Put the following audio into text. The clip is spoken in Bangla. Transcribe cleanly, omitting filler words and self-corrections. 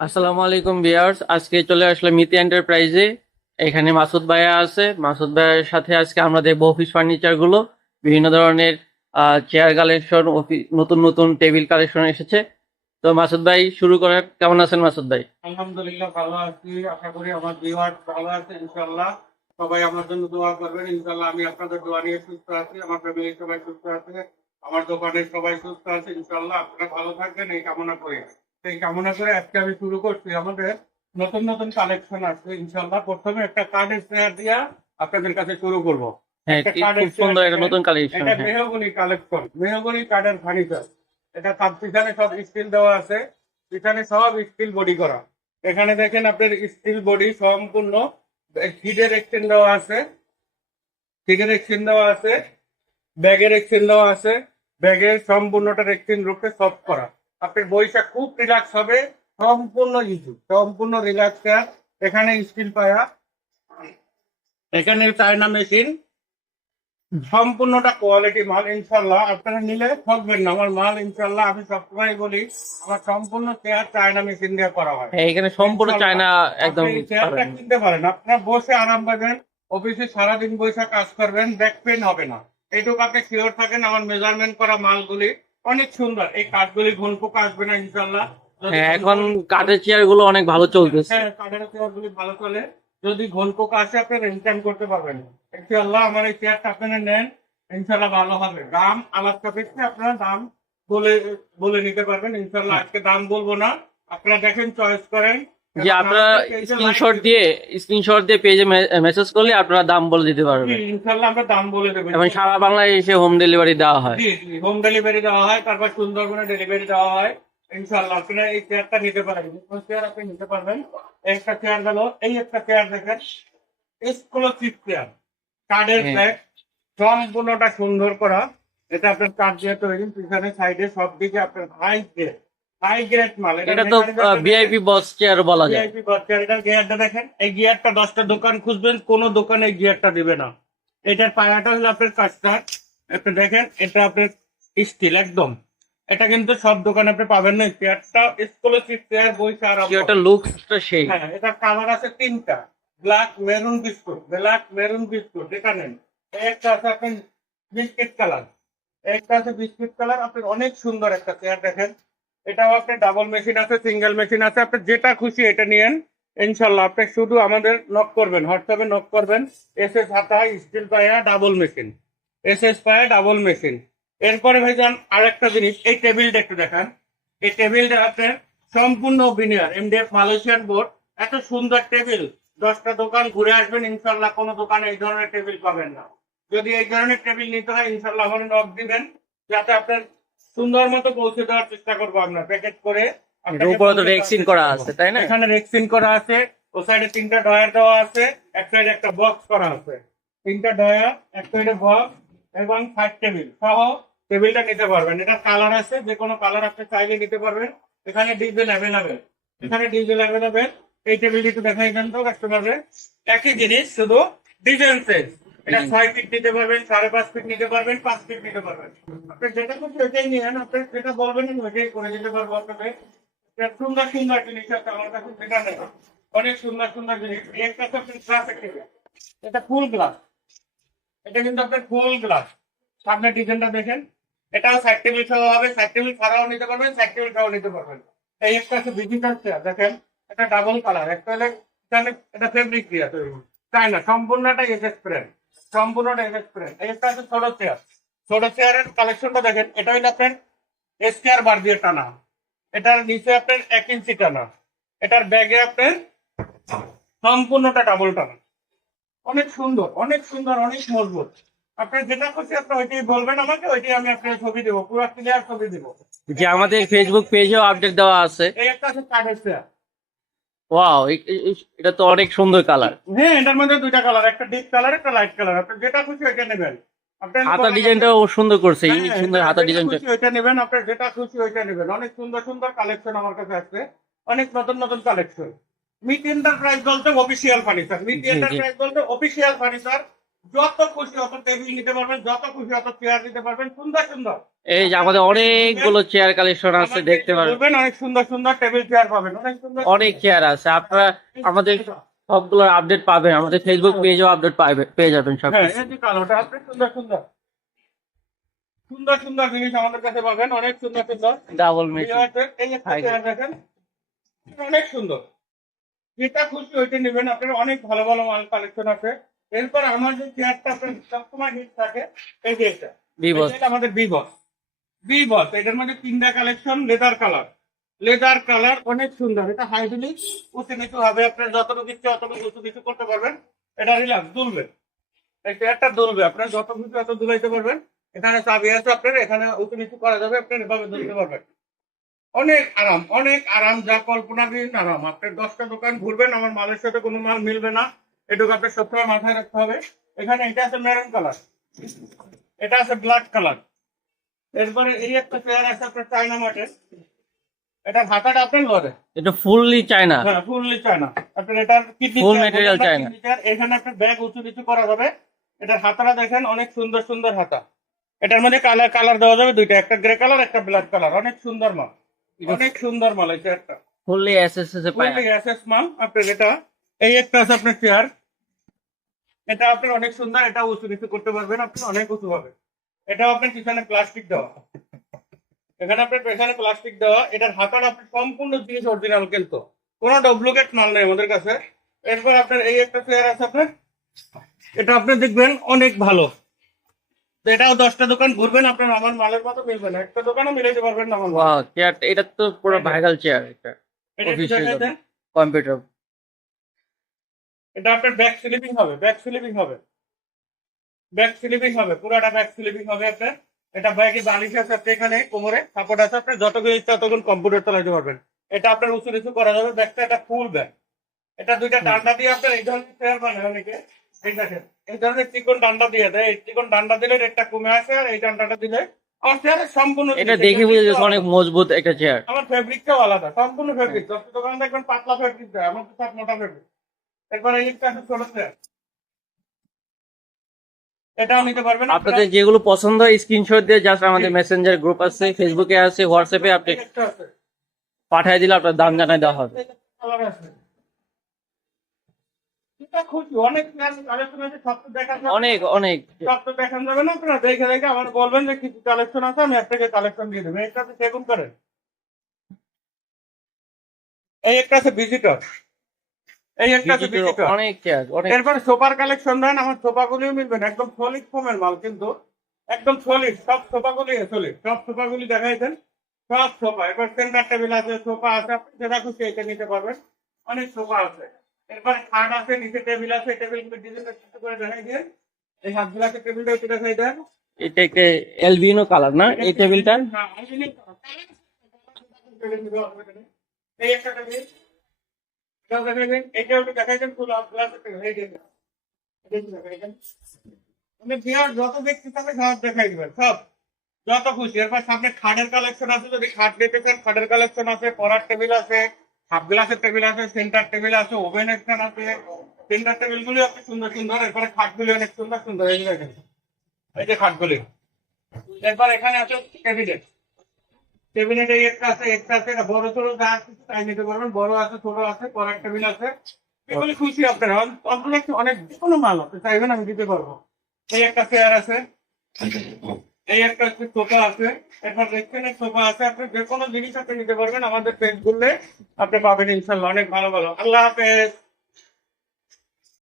আসসালামু আলাইকুম ভিউয়ার্স, আজকে চলে আসলাম মিতি এন্টারপ্রাইজে। এখানে মাসুদ ভাইয়া আছে। মাসুদ ভাইয়ের সাথে আজকে আমরা দেখবো অফিস ফার্নিচার গুলো, বিভিন্ন ধরনের চেয়ার কালেকশন, নতুন নতুন টেবিল কালেকশন এসেছে। তো মাসুদ ভাই শুরু করেন, কেমন আছেন মাসুদ ভাই? আলহামদুলিল্লাহ ভালো আছি। আশা করি আমার ভিউয়ার্স ভালো আছে ইনশাআল্লাহ। সবাই আমার জন্য দোয়া করবেন ইনশাআল্লাহ। আমি আপনাদের দোয়া নিয়ে সুস্থ আছি, আমার ফ্যামিলি সবাই সুস্থ আছে, আমার দোকানের সবাই সুস্থ আছে ইনশাআল্লাহ। আপনারা ভালো থাকবেন এই কামনা করে আজকে আমি শুরু করছি। আমাদের নতুন নতুন কালেকশন আছে ইনশাআল্লাহ। প্রথমে একটা কার্ডের চেয়ার দিয়া আপনাদের কাছে শুরু করব। হ্যাঁ, একটা খুব কার্ডের চেয়ার সুন্দর একটা দেখেন, নতুন কালেকশন। এটা হ্যাঁ, মেহগনি কালেকশন, মেহগনি কার্ডের ফার্নিচার। এটা তার পিছনে সব স্টিল দেওয়া আছে, পিছনে সব স্টিল বডি করা। এখানে দেখেন আপনার স্টিল বডি সম্পূর্ণ, সিটের এক্সটেন্ড দেওয়া আছে, সিটের এক্সটেন্ড দেওয়া আছে, ব্যাগের এক্সটেন্ড দেওয়া আছে। ব্যাগের সম্পূর্ণটার এক্সটেন্ড রূপে সফট করা। আপনার বইটা খুব রিল্যাক্স হবে, সম্পূর্ণ ইজি, সম্পূর্ণ রিল্যাক্স। এখানে স্টিল পায়া, এখানে চায়না মেশিন, সম্পূর্ণটা কোয়ালিটি মাল ইনশাল্লাহ। আপনারা নিলে ঠকবেন না আমার মাল ইনশাল্লাহ। আমি সবসময় বলি আমার সম্পূর্ণ চেয়ার চায়না মেশিন দিয়ে করা হয় হ্যাঁ, এখানে সম্পূর্ণ ইনশাল্লাহ। চায়না একদম আপনি এই চেয়ারটা পাবেন। কিনতে পারেন, আপনারা বসে আরাম পাবেন, অফিসে সারাদিন বসে কাজ করবেন, ব্যাক পেন হবে না। এইটুকু আপনি শিওর থাকেন। আমার মেজারমেন্ট করা মালগুলি অনেক সুন্দর, এই কাঠগুলি ঘুন পোকা আসবে না ইনশাল্লাহ। যদি হ্যাঁ, ঘুন এখন পোকা- কাঠের চেয়ার গুলো অনেক ভালো চলতেছে। হ্যাঁ, কাঠের চেয়ারগুলি ভালো চলে। যদি ঘুন পোকা আসে আপনি রিটার্ন করতে পারবেন ইনশাল্লাহ। আমার এই চেয়ারটা আপনারা নেন ইনশাল্লাহ, ভালো হবে। দাম আলাপ সাপেক্ষে আপনারা দাম বলে বলে নিতে পারবেন ইনশাল্লাহ। আজকে দাম বলবো না, আপনারা দেখেন, চয়েস করেন। যে এবং আপনারা আমাদের পেজে স্ক্রিনশট দিয়ে পেজে মেসেজ করলে আপনারা দাম বলে দিতে পারবেন, ইনশাল্লাহ আমরা দাম বলে দেবো। এবং সারা বাংলায় এসে হোম ডেলিভারি দেওয়া হয়। জি জি, হোম ডেলিভারি দেওয়া হয়, তারপর সুন্দরবনে ডেলিভারি দেওয়া হয় ইনশাল্লাহ। আপনারা এই চেয়ারটা নিতে পারেন, চেয়ার আপনি নিতে পারবেন। একটা চেয়ার গেল, এই একটা চেয়ার দেখেন, এক্সক্লুসিভ চেয়ার, কাঠের হ্যাঁ, ব্যাগ, সম্পূর্ণটা সুন্দর করা। এটা আপনার কাঠ দিয়ে তৈরি, পিছনে সাইডে সব দিকে আপনার হাই গ্রেড মাল। এটা তো ভিআইপি বস চেয়ার বলা যায়। ভিআইপি বাচ্চার এটার গিয়ারটা দেখেন। এই গিয়ারটা 10টা দোকান খুঁজবেন, কোন দোকানে এই গিয়ারটা দিবে না। এটার পায়াটা হলো আপনার কাস্টার, আপনি দেখেন, এটা আপনার স্টিল একদম। এটা কিন্তু সব দোকানে আপনি পাবেন না। চেয়ারটা এক্সক্লুসিভ চেয়ার, বইছে আর চেয়ারটা লুকসটা সেই। হ্যাঁ, এটা কালার আছে তিনটা, black maroon biscuit, black maroon biscuit, এটা নেন। একটা আছে আপনার বিস্কিট কালার, একটা আছে বিস্কিট কালার। আপনার অনেক সুন্দর একটা চেয়ার দেখেন। এটাও আপনার ডাবল মেশিন আছে, সিঙ্গেল মেশিন আছে, আপনি যেটা খুশি এটা নিয়েন ইনশাল্লাহ। আপনি শুধু আমাদের নক করবেন, হোয়াটসঅ্যাপে নক করবেন। এসএস হাতা, স্টিল পায়া, ডাবল মেশিন, এসএস পায়া, ডাবল মেশিন। এরপরে ভাইজান আরেকটা জিনিস, এই টেবিলটা একটু দেখান। এই টেবিলটা আপনার সম্পূর্ণ বিনিয়ার এমডিএফ মালয়েশিয়ান বোর্ড। এত সুন্দর টেবিল, 10টা দোকান ঘুরে আসবেন ইনশাল্লাহ, কোনো দোকানে এই ধরনের টেবিল পাবেন না। যদি এই ধরনের টেবিল নিতে হয় ইনশাল্লাহ আমার নক দিবেন, যাতে আপনার সুন্দর মতো পৌঁছে দেওয়ার চেষ্টা করবো। আপনার প্যাকেট করে এটার আপনাকে উপরে তো পৌঁছে দেওয়ার রেক্সিন চেষ্টা করা করবো। আছে, তাই না? এখানে রেক্সিন করা আছে, ও সাইডে 3টা ডয়ার দেওয়া আছে, এক সাইডে একটা বক্স করা আছে। 3টা ডয়ার, এক সাইডে বক্স এবং 5 টেবিল সহ টেবিলটা নিতে পারবেন। এটা কালার আছে, যে কোনো কালার আপনি চাইলে নিতে পারবেন। এখানে ডিজেল অ্যাভেলেবেল, এখানে ডিজেল অ্যাভেলেবেল। এই টেবিলটি একটু দেখাই দেন তো কাস্টমারকে। একই জিনিস, শুধু ডিজাইন চেঞ্জ। এটা 6 ফিট নিতে পারবেন, 5.5 ফিট নিতে পারবেন, 5 ফিট নিতে পারবেন। আপনি যেটা খুশি ওইটাই নিয়েন, আপনি যেটা বলবেন আমি ওইটাই করে দিতে পারবো আপনাকে। এটা সুন্দর সুন্দর জিনিস আছে আমার কাছে, যেটা নেই অনেক সুন্দর সুন্দর জিনিস। এর কাছে আপনি গ্লাস একটা, এটা ফুল গ্লাস, এটা কিন্তু আপনার ফুল গ্লাস। সামনে ডিজাইনটা দেখেন। এটাও সাইড টেবিল সহ হবে, সাইড টেবিল ছাড়াও নিতে পারবেন, সাইড টেবিল সহ নিতে পারবেন। এই একটা আছে ডিজিটাল চেয়ার দেখেন, এটা ডাবল কালার। একটা হলে এটা ফেব্রিক দিয়ে তৈরি, তাই না, সম্পূর্ণটা এসএস প্রিন্ট, সম্পূর্ণটা এসএস প্রিন্ট। এই একটা আছে ছোট চেয়ার, ছোট চেয়ারের কালেকশনটা দেখেন। এটা হইলে আপনার এসকেআর বার দিয়ে টানা, এটার নিচে আপনার 1 ইঞ্চি টানা, এটার ব্যাগে আপনার সম্পূর্ণটা ডাবল টানা। অনেক সুন্দর, অনেক সুন্দর, অনেক মজবুত। আপনার যেটা খুশি আপনি ওইটাই বলবেন আমাকে, ওইটাই আমি আপনাকে ছবি দেবো, পুরো ক্লিয়ার ছবি দেবো। যে আমাদের ফেসবুক পেজেও আপডেট দেওয়া আছে। এই একটা আছে কাঠের চেয়ার। ওয়াও, এটা তো অনেক সুন্দর কালার। হ্যাঁ, এটার মধ্যে 2টা কালার, একটা ডিপ কালার, একটা লাইট কালার। আপনি যেটা খুশি ওইটা নেবেন। আপনার হাতা ডিজাইনটাও সুন্দর করছে, হ্যাঁ, ইউনিক সুন্দর হাতা যেটা ডিজাইনটা। খুশি ওইটা নেবেন, আপনার যেটা খুশি ওইটা নেবেন। অনেক সুন্দর সুন্দর কালেকশন আমার কাছে আছে, অনেক নতুন নতুন কালেকশন। মিট এন্টারপ্রাইজ বলতে অফিসিয়াল ফার্নিচার, মিট জি জি। এন্টারপ্রাইজ বলতে অফিসিয়াল ফার্নিচার। যত খুশি অত টেবিল নিতে পারবেন, যত খুশি অত চেয়ার নিতে পারবেন, সুন্দর সুন্দর। এই যে আমাদের অনেকগুলো চেয়ার কালেকশন আছে, আমার দেখতে পারেন। বলবেন অনেক সুন্দর সুন্দর টেবিল চেয়ার পাবেন, অনেক সুন্দর অনেক চেয়ার আছে, আপনারা আমাদের সবগুলোর আপডেট পাবেন, আমাদের ফেসবুক পেজেও আপডেট পেয়ে যাবেন সব। হ্যাঁ, এই যে কালোটা আপনি সুন্দর সুন্দর সুন্দর সুন্দর জিনিস আমাদের কাছে পাবেন, অনেক সুন্দর সুন্দর। ডাবল এই মেশিন। একটা চেয়ার দেখেন, অনেক সুন্দর। যেটা খুশি ওইটা নেবেন, আপনার অনেক ভালো ভালো মাল কালেকশন আছে। এরপর আমার যে চেয়ারটা আপনার সবসময় হিট থাকে, এই যে এটা ভিভোস। এটা আমাদের বিবস। বিবস এটার মধ্যে 3টা collection, leather colour. Leather colour অনেক সুন্দর, এটা হাইড্রোলিক, উঁচু নিচু হবে, আপনার যতটুকু ইচ্ছে অতটুকু উঁচু নিচু করতে পারবেন। এটা রিল্যাক্স দুলবে, এই চেয়ারটা দুলবে, আপনার যত কিছু এত দুলাইতে পারবেন। এখানে চাবি আছে, আপনার এখানে উঁচু নিচু করা যাবে, আপনার এভাবে দুলতে পারবেন। অনেক আরাম, অনেক আরাম, যা কল্পনাধীন আরাম। আপনার 10টা দোকান ঘুরবেন, আমার মালের সাথে কোনো মাল মিলবে না, এটুকু আপনার সবসময় মাথায় রাখতে হবে। এখানে এটা আছে মেরুন কালার, এটা আছে ব্ল্যাক কালার। এরপরে এই একটা চেয়ার আছে আপনার চায়না মাটের, এটা হাতাটা আপনার লড়ে। এটা ফুললি চায়না, হ্যাঁ, ফুললি চায়না। আপনার এটার কিডনি ফুল ম্যাটেরিয়াল চায়না। এখানে আপনার ব্যাগ উঁচু নিচু করা যাবে। এটার হাতাটা দেখেন, অনেক সুন্দর সুন্দর হাতা। এটার মধ্যে কালার কালার দেওয়া যাবে দুইটা, একটা গ্রে কালার একটা ব্ল্যাক কালার। অনেক সুন্দর মাল, অনেক সুন্দর মাল এই চেয়ারটা। ফুললি এসএসএস এ পায়। এসএস মাল আপনার এটা। এই একটা আছে আপনার চেয়ার, এটা আপনার অনেক সুন্দর, এটা উঁচু নিচু করতে পারবেন, আপনি অনেক উঁচু হবে। এটাও আপনার পিছনে প্লাস্টিক দেওয়া, এখানে আপনার পেছনে প্লাস্টিক দেওয়া। এটার হাতাটা আপনার সম্পূর্ণ জিনিস অরিজিনাল, কিন্তু কোনো ডুপ্লিকেট মাল নেই আমাদের কাছে। এরপর আপনার এই একটা চেয়ার আছে আপনার, এটা আপনি দেখবেন অনেক ভালো। তো এটাও 10টা দোকান ঘুরবেন, আপনার আমার মালের মতো মিলবে না, একটা দোকানও মিলাইতে পারবেন না আমার মাল। ওয়াও, চেয়ার এটা তো পুরো ভাইরাল চেয়ার, এটা এটা একটু অফিসের দেখাই দেন। কম্পিউটার। এটা আপনার ব্যাক স্লিপিং হবে, ব্যাক স্লিপিং হবে, ব্যাক স্লিপিং হবে, পুরোটা ব্যাক স্লিপিং হবে আপনার। এটা ব্যাগে বালিশ আছে, আপনি এখানে কোমরে সাপোর্ট আছে, আপনার যতক্ষণ ইচ্ছা ততক্ষণ কম্পিউটার চালাতে পারবেন। এটা আপনার উঁচু নিচু করা যাবে, ব্যাগটা এটা ফুল ব্যাগ। এটা দুইটা ডান্ডা দিয়ে আপনার এই ধরনের চেয়ার বানায় অনেকে, এই দেখেন এই ধরনের চিকন ডান্ডা দিয়ে দেয়। এই চিকন ডান্ডা দিলে রেটটা কমে আসে, আর এই ডান্ডাটা দিলে আমার চেয়ারে সম্পূর্ণ এটা দেখে বুঝে যাচ্ছে অনেক মজবুত একটা চেয়ার। আমার ফেব্রিকটাও আলাদা, সম্পূর্ণ ফেব্রিক। যত দোকানে দেখবেন পাতলা ফেব্রিক দেয়, আমার তো সব মোটা ফেব্রিক। এরপরে এই একটা আছে ছোট চেয়ার, এটাও নিতে পারবেন আপনারা। আপনাদের যেগুলো পছন্দ হয় স্ক্রিনশট দিয়ে জাস্ট আমাদের মেসেঞ্জার গ্রুপ আছে, ফেসবুকে আছে, হোয়াটসঅ্যাপে আপনি এই একটা আছে, পাঠিয়ে দিলে আপনার দাম জানাই দেওয়া হবে। এই একটা কালার আছে। এটা খুশি, অনেক কালেকশন আছে, সব তো দেখা যাবে না। অনেক অনেক সব তো দেখানো যাবে না, আপনারা দেখে দেখে আমার বলবেন যে কিছু কালেকশন আছে, আমি আপনাকে কালেকশন দিয়ে দেবো। একটা আছে সেগুন করেন, এই একটা আছে ভিজিটর, এই একটা আছে ভিজিটর। অনেক চেয়ার অনেক। এরপরে সোফার কালেকশন দেন, আমার সোফাগুলিও মিলবেন, একদম সলিড ফোমের মাল, কিন্তু একদম সলিড। সব সোফাগুলি সলিড, সব সোফাগুলি দেখাই দেন, সব সোফা। এবার সেন্টার টেবিল আছে, সোফা আছে, আপনি যেটা খুশি এটা নিতে পারবেন, অনেক সোফা আছে। এরপরে খাট আছে, নিচে টেবিল আছে, টেবিলগুলো ডিজাইনটা ছোট করে দেখাই দিয়ে, এই হাতগুলো আছে, টেবিলটা একটু দেখাই দেন। এটা একটা এলবিনো কালার না এই টেবিলটা? হ্যাঁ, এই একটা টেবিল, এটাও দেখাই দেন, এইটাও একটু দেখাই দেন, ফুল গ্লাস এই যে মানে বিয়ার যত দেখতে থাকবে সব দেখাই দিবেন, সব যত খুশি। এরপর সামনে খাটের কালেকশন আছে, যদি খাট নিতে চান খাটের কালেকশন আছে, পড়ার টেবিল আছে, হাফ গ্লাসের টেবিল আছে, সেন্টার টেবিল আছে, ওভেন একখান আছে। সেন্টার টেবিল গুলি আপনি সুন্দর সুন্দর, এরপরে খাটগুলি অনেক সুন্দর সুন্দর, এই যে দেখেন, এই যে খাটগুলি। এরপর এখানে আছে ক্যাবিনেট, ক্যাবিনেট এই একটা আছে, একটা আছে, এটা বড় ছোট যা আছে তাই নিতে পারবেন, বড় আছে ছোট আছে, পড়ার টেবিল আছে। এগুলি খুশি আপনারা, অনেক অনেক কোনো মাল আপনি চাইবেন আমি দিতে পারবো। এই একটা চেয়ার আছে, এই একটা সোফা আছে, এরপর দেখছেন সোফা আছে। আপনি যে কোনো জিনিস আপনি নিতে পারবেন, আমাদের পেজ করলে আপনি পাবেন ইনশাল্লাহ অনেক ভালো ভালো। আল্লাহ হাফেজ।